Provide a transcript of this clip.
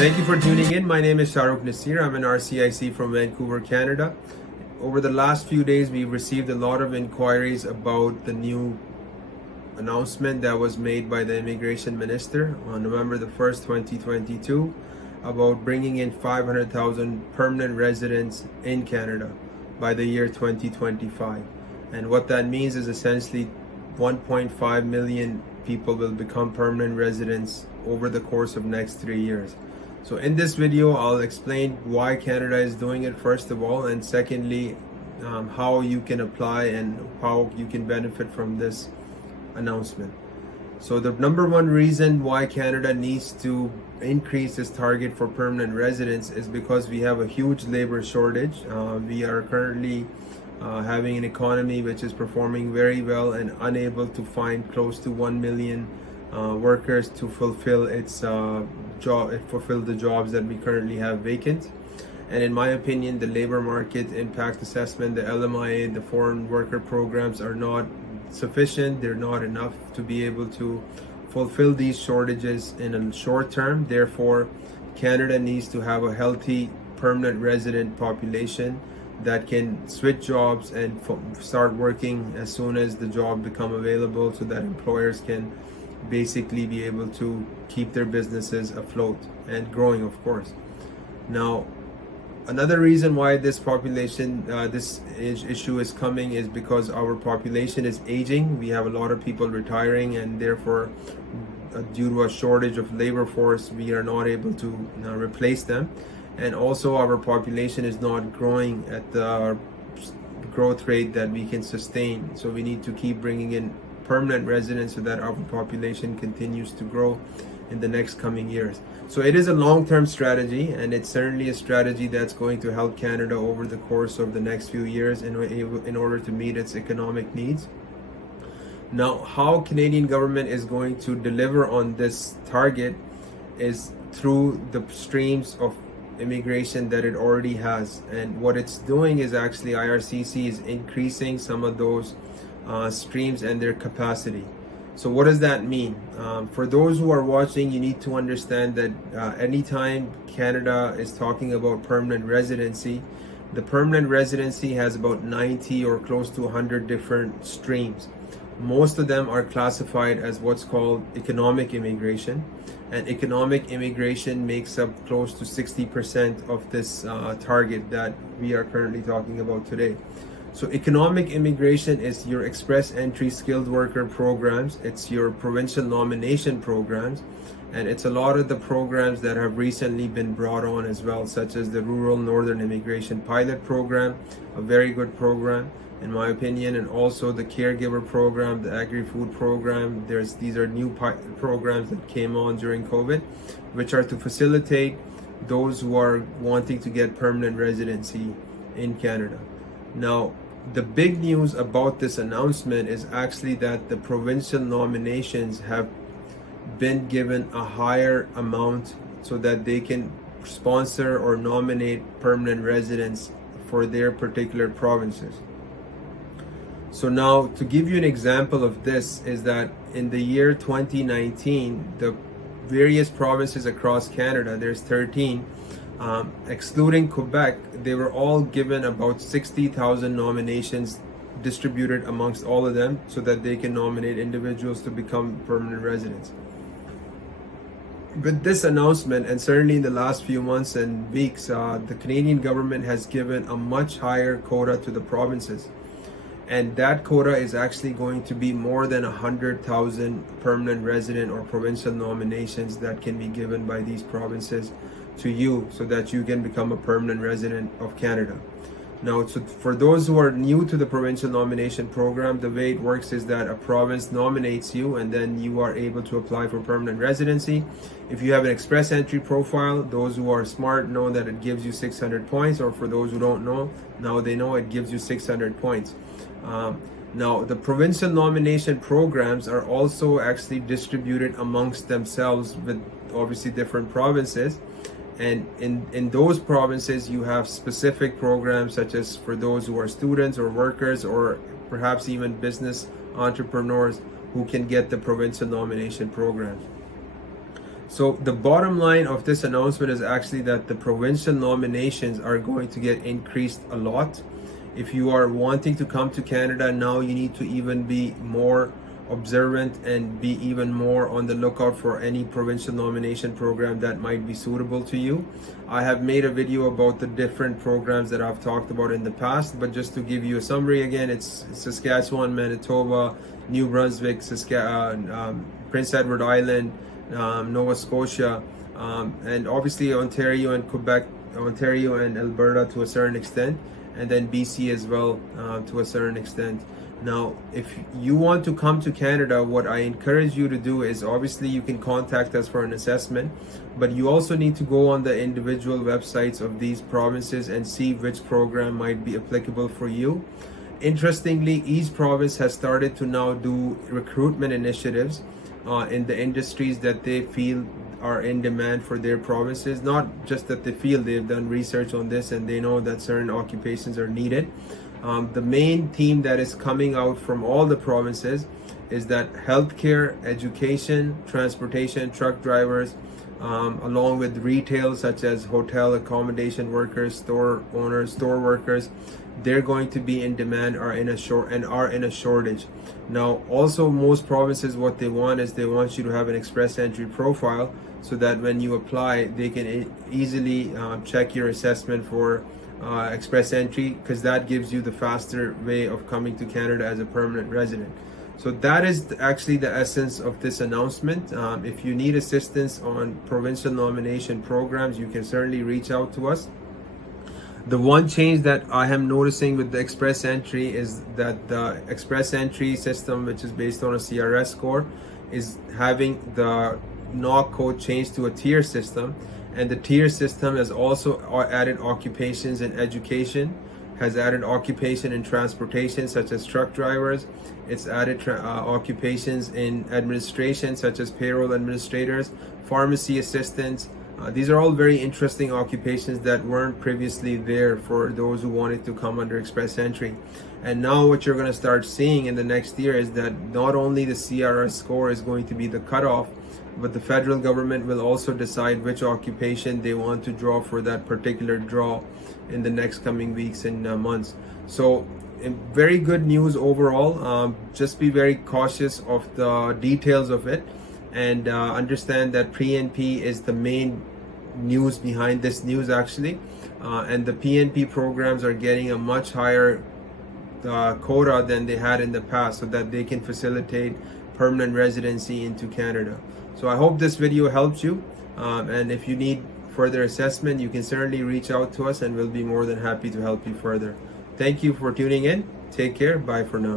Thank you for tuning in. My name is Shahrukh Nasir. I'm an RCIC from Vancouver, Canada. Over the last few days, we've received a lot of inquiries about the new announcement that was made by the Immigration Minister on November the 1st, 2022, about bringing in 500,000 permanent residents in Canada by the year 2025. And what that means is essentially 1.5 million people will become permanent residents over the course of next 3 years. So in this video, I'll explain why Canada is doing it first of all, and secondly, how you can apply and how you can benefit from this announcement. So the number one reason why Canada needs to increase its target for permanent residents is because we have a huge labor shortage. We are currently having an economy which is performing very well and unable to find close to 1 million workers to fulfill the jobs that we currently have vacant. And in my opinion, the labor market impact assessment, the LMIA, the foreign worker programs are not sufficient. They're not enough to be able to fulfill these shortages in a short term. Therefore, Canada needs to have a healthy permanent resident population that can switch jobs and start working as soon as the job become available, so that employers can basically be able to keep their businesses afloat and growing, of course. Now, another reason why this issue is coming is because our population is aging. We have a lot of people retiring, and therefore, due to a shortage of labor force, we are not able to replace them. And also, our population is not growing at the growth rate that we can sustain. So we need to keep bringing in permanent residents so that our population continues to grow in the next coming years. So it is a long-term strategy, and it's certainly a strategy that's going to help Canada over the course of the next few years in order to meet its economic needs. Now, how Canadian government is going to deliver on this target is through the streams of immigration that it already has. And what it's doing is actually IRCC is increasing some of those streams and their capacity. So what does that mean? For those who are watching, you need to understand that anytime Canada is talking about permanent residency, the permanent residency has about 90 or close to 100 different streams. Most of them are classified as what's called economic immigration, and economic immigration makes up close to 60% of this target that we are currently talking about today. So economic immigration is your express entry skilled worker programs, it's your provincial nomination programs, and it's a lot of the programs that have recently been brought on as well, such as the Rural Northern Immigration Pilot Program, a very good program in my opinion, and also the caregiver program, the agri-food program. These are new programs that came on during COVID, which are to facilitate those who are wanting to get permanent residency in Canada. Now, the big news about this announcement is actually that the provincial nominations have been given a higher amount so that they can sponsor or nominate permanent residents for their particular provinces. So now, to give you an example of this, is that in the year 2019, the various provinces across Canada, there's 13, excluding Quebec, they were all given about 60,000 nominations distributed amongst all of them so that they can nominate individuals to become permanent residents. With this announcement, and certainly in the last few months and weeks, the Canadian government has given a much higher quota to the provinces. And that quota is actually going to be more than 100,000 permanent resident or provincial nominations that can be given by these provinces to you so that you can become a permanent resident of Canada. Now, so for those who are new to the provincial nomination program, the way it works is that a province nominates you and then you are able to apply for permanent residency. If you have an express entry profile, those who are smart know that it gives you 600 points, or for those who don't know, now they know it gives you 600 points. Now, the provincial nomination programs are also actually distributed amongst themselves with obviously different provinces. And in those provinces, you have specific programs such as for those who are students or workers or perhaps even business entrepreneurs who can get the provincial nomination program. So the bottom line of this announcement is actually that the provincial nominations are going to get increased a lot. If you are wanting to come to Canada now, you need to even be more observant and be even more on the lookout for any provincial nomination program that might be suitable to you. I have made a video about the different programs that I've talked about in the past, but just to give you a summary again, it's Saskatchewan, Manitoba, New Brunswick, Prince Edward Island, Nova Scotia, and obviously Ontario and Quebec, Ontario and Alberta to a certain extent, and then BC as well to a certain extent. Now, if you want to come to Canada, what I encourage you to do is obviously you can contact us for an assessment, but you also need to go on the individual websites of these provinces and see which program might be applicable for you. Interestingly, each province has started to now do recruitment initiatives in the industries that they feel are in demand for their provinces. Not just that they feel, they've done research on this and they know that certain occupations are needed. The main theme that is coming out from all the provinces is that healthcare, education, transportation, truck drivers, along with retail such as hotel accommodation workers, store owners, store workers, they're going to be in demand, are in a shortage. Now, also most provinces, what they want is they want you to have an express entry profile so that when you apply, they can easily check your assessment for express entry, because that gives you the faster way of coming to Canada as a permanent resident. So that is actually the essence of this announcement. If you need assistance on provincial nomination programs, you can certainly reach out to us. The one change that I am noticing with the express entry is that the express entry system, which is based on a CRS score, is having the NOC code changed to a tier system. And the tier system has also added occupations in education, has added occupation in transportation such as truck drivers. It's added occupations in administration such as payroll administrators, pharmacy assistants. These are all very interesting occupations that weren't previously there for those who wanted to come under express entry. And now what you're going to start seeing in the next year is that not only the CRS score is going to be the cutoff, but the federal government will also decide which occupation they want to draw for that particular draw in the next coming weeks and months. So very good news overall. Just be very cautious of the details of it, and understand that PNP is the main news behind this news actually, and the PNP programs are getting a much higher quota than they had in the past so that they can facilitate permanent residency into Canada. So I hope this video helps you, and if you need further assessment, you can certainly reach out to us and we'll be more than happy to help you further. Thank you for tuning in. Take care. Bye for now.